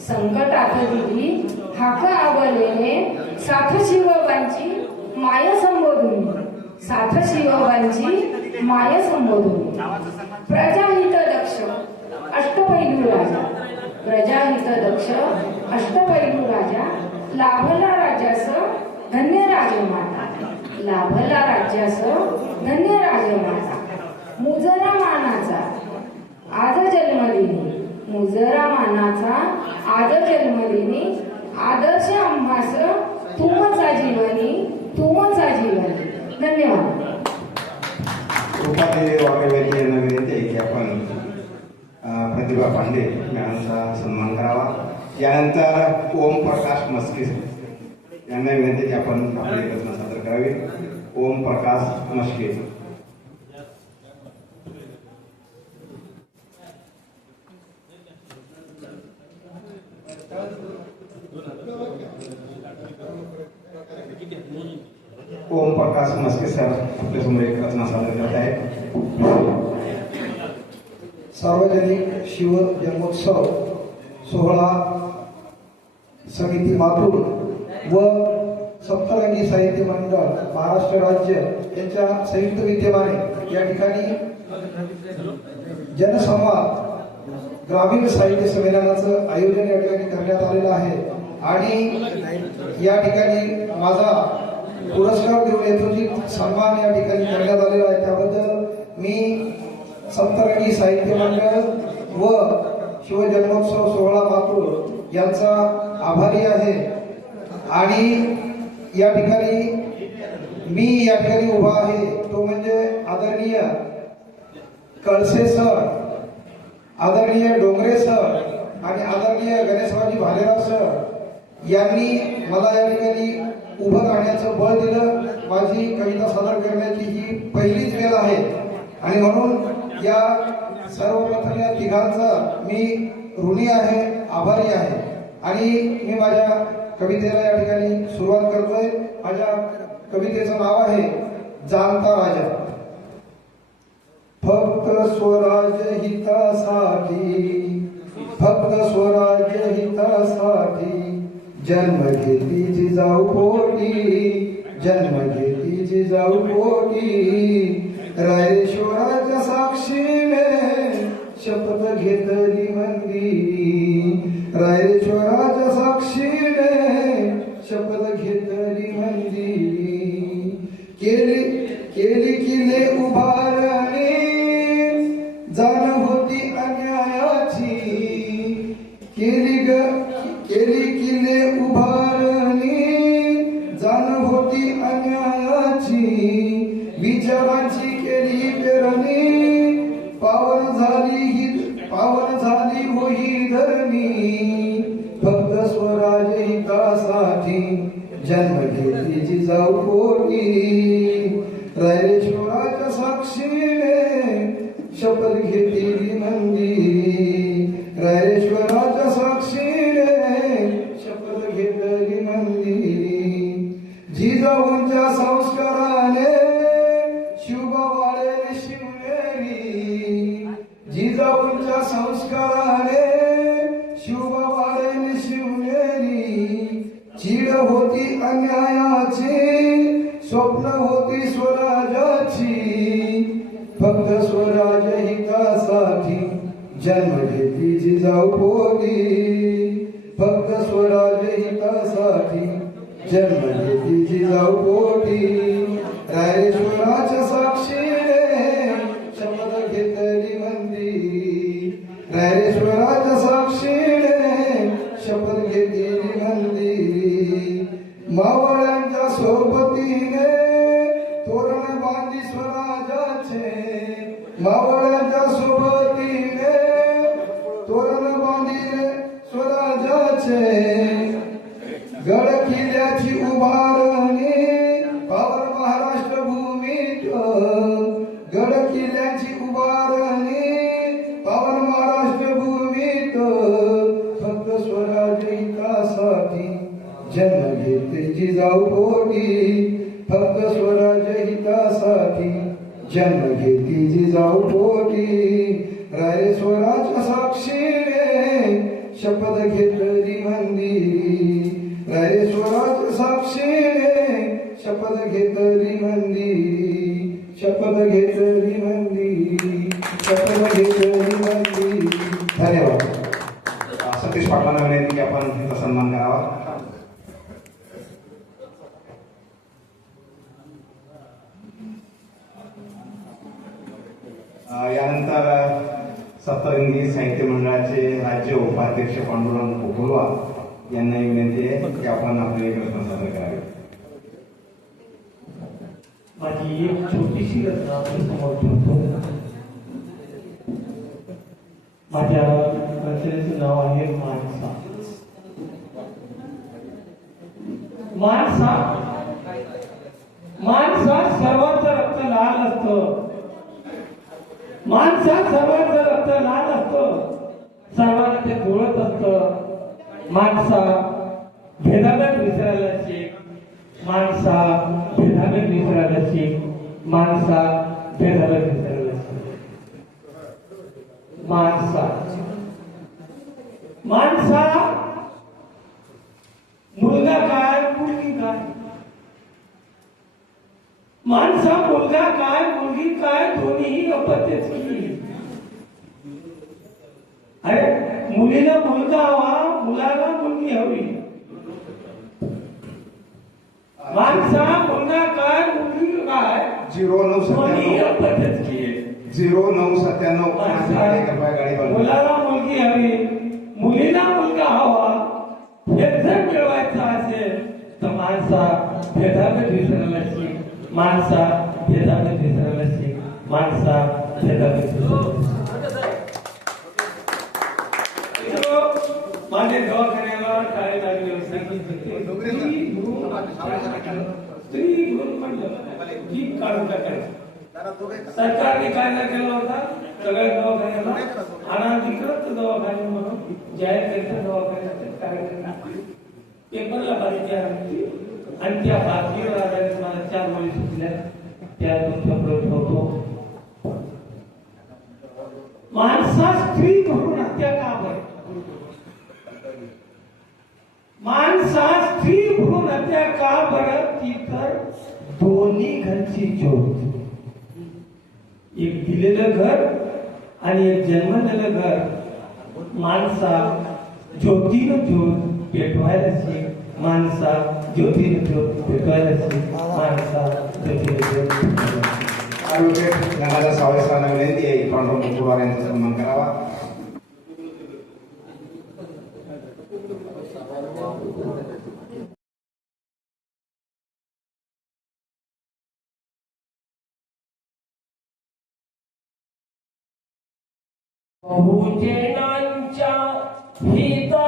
संकट दिली हाक आवलेने साथ शिवबांची माया संबोधून साथ शिवबांची माया संबोधून प्रजाहित दक्ष अष्टपैलू राजा प्रजाहित दक्ष अष्टपैलू राजा लाभला राजास धन्य राजमाता लाभला राज्यास धन्य राजमाता मुजरा मानाचा आज जन्मदिनी मुजरा मानाचा आद जन्मदिनी आदर्श आम्हास तुमचा जीवनी तुमचा जीवनी धन्यवाद वाटेवारी यांना विनंती आहे आपण प्रतिभा पांडे यांचा सन्मान करावा यानंतर ओम प्रकाश मस्के यांना विनंती की आपण आपले सादर करावे ओम प्रकाश मस्के सार्वजनिक शिव जन्मोत्सव सोहळा समिती मातूर व सप्तरंगी साहित्य मंडळ महाराष्ट्र राज्य यांच्या संयुक्त विद्यमाने या ठिकाणी जनसंवाद ग्रामीण साहित्य संमेलनाचं आयोजन या ठिकाणी करण्यात आलेलं आहे आणि या ठिकाणी माझा पुरस्कार देऊन येथून सन्मान या ठिकाणी करण्यात आला संतरंगी साहित्य मंडळ व शिवजन्मोत्सव सोहळा मातूर यांचा आभारी आहे आणि या ठिकाणी मी या ठिकाणी उभा आहे तो म्हणजे आदरणीय कळसे सर आदरणीय डोंगरे सर आणि आदरणीय गणेशवाजी भालेराव सर यांनी मला या ठिकाणी उभं राहण्याचं बळ दिलं माझी कविता सादर करण्याची ही पहिलीच वेळ आहे आणि म्हणून या सर्वप्रथम या तिघांचं मी ऋणी आहे आभारी आहे आणि मी माझ्या कवितेला या ठिकाणी सुरुवात करतोय माझ्या कवितेचं नाव आहे जाणता राजा फक्त स्वराज हितासाठी फक्त स्वराज्य हितासाठी जन्म घेती जिजाऊ पोटी जन्म घेती जिजाऊ पोटी साक्षी साक्षीने शपथ घेतली मंदी रायश्वराच्या साक्षीने शपथ घेतली मंदी केली केली किल्ले उभार मध्ये तिची जाऊ कोणी रायरेश्वराच्या साक्षीने शपथ घेतली नंदी स्वप्न होती स्वराजाची फक्त स्वराज हितासाठी जन्म घेतली जिजाऊ बोली फक्त स्वराज हितासाठी जन्म टिल्यांची उभारणी पवन महाराष्ट्र भूमीत फक्त स्वराज हितासाठी जन्म घेते जिजाऊ पोटी फक्त स्वराज हितासाठी जन्म घेते जिजाऊ पोटी सप्तरंगी साहित्य मंडळाचे राज्य उपाध्यक्ष पांडुरंग पोखोलवा यांना विनंती आहे की आपण आपले प्रश्न सादर करावे माझी एक छोटीशी रचना समोर ठेवतो माझ्या रचनेचं नाव आहे माणसा माणसा माणसा सर्व सर्वांना ते बोलत असत माणसा भेदाभेद विसरायला शिक माणसा भेदाभेद विसरायला शिक माणसा भेदाभेद विसरायला माणसा माणसा मुलगा काय मुलगी काय माणसा मुलगा काय मुलगी काय दोन्ही अपत्यच मुद्दा मुलाला मुलगी हवी माणसा मुलगा काय मुलगी काय झिरो नऊ मुलाला मुलगी हवी मुलीला मुलगा हवा हे जर मिळवायचं असेल तर माणसा भेदाभेद विसरायला माणसा भेदाभेद माणसा भेदाभेद ठीक सरकारने कायदा केला होता सगळ्या दवाखान्याला अनाधिकृत दवाखाने म्हणून जाहीर केलेल्या आणि त्या भारतीय राजाने चार माणूस सुटल्या त्या तुमचा होतो माणसा स्त्री म्हणून हत्या का माणसा निघून त्या का बरं ती तर दोन्ही घरची ज्योत एक दिलेलं घर आणि एक जन्मलेलं घर माणसा ज्योतीन ज्योत पेटवायलाच माणसा ज्योतीन ज्योत पेटवायलाच माणसा ज्योतीनं ज्योत ॲडव्होकेट गणाला सावळेसरांना विनंती आहे पांडुरंग सन्मान करावा बहुजनांच्या हितासाठी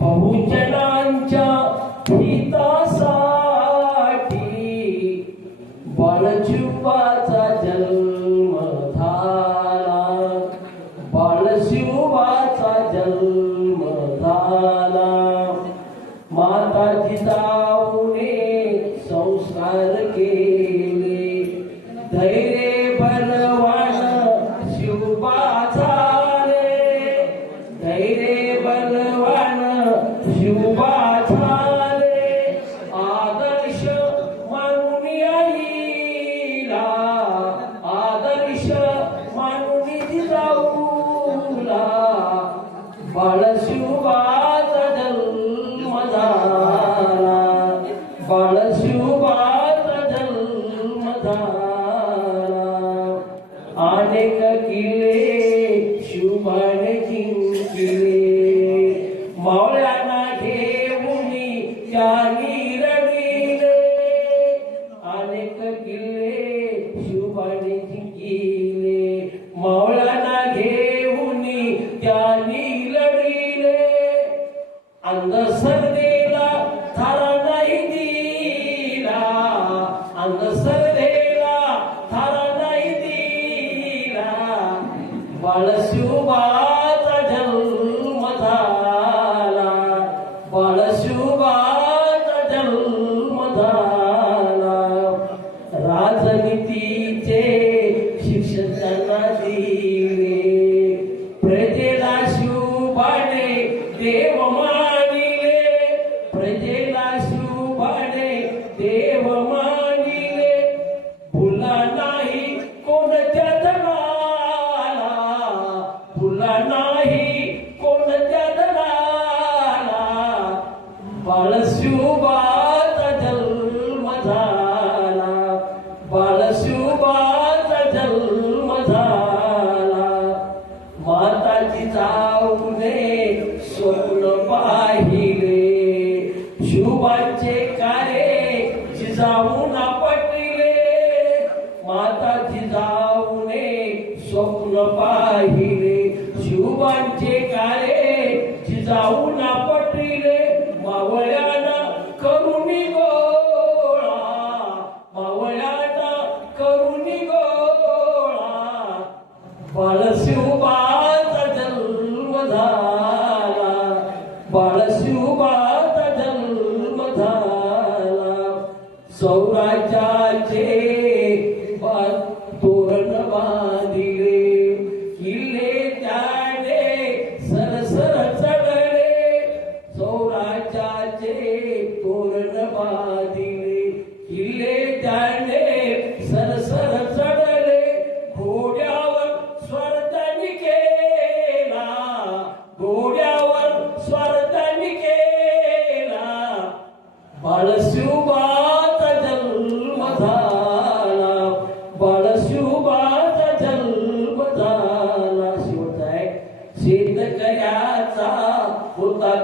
बहुजनांच्या हितासाठी बळचुपाचा जल Olha, senhor. 欢乐修吧。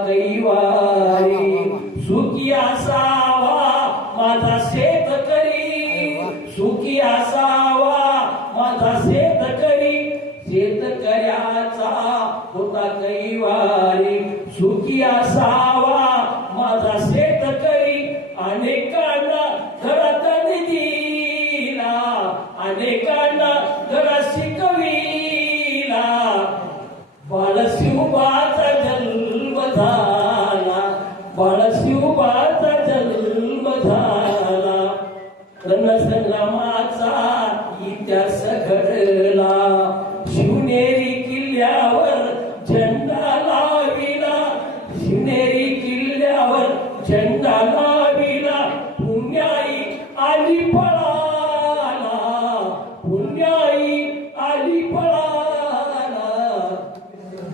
दैवारी सुखी असावा माझा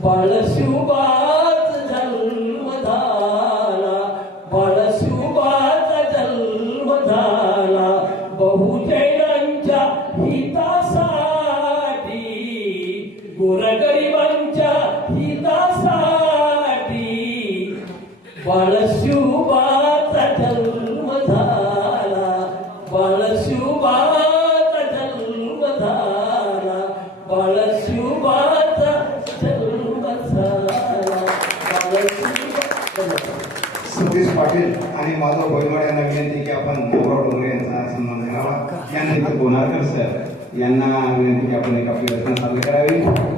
बाळशिवबाच जन्म झाला बाळशिवबाच जन्म झाला बहुजनांच्या हितासाठी हिता हितासाठी बाळशिवबाचा जन्म गोयवाड यांना विनंती की आपण भाऊराव डोंगरे यांचा सन्मान करावा त्यानंतर बोनारकर सर यांना विनंती की आपण एक आपली रचना सादर करावी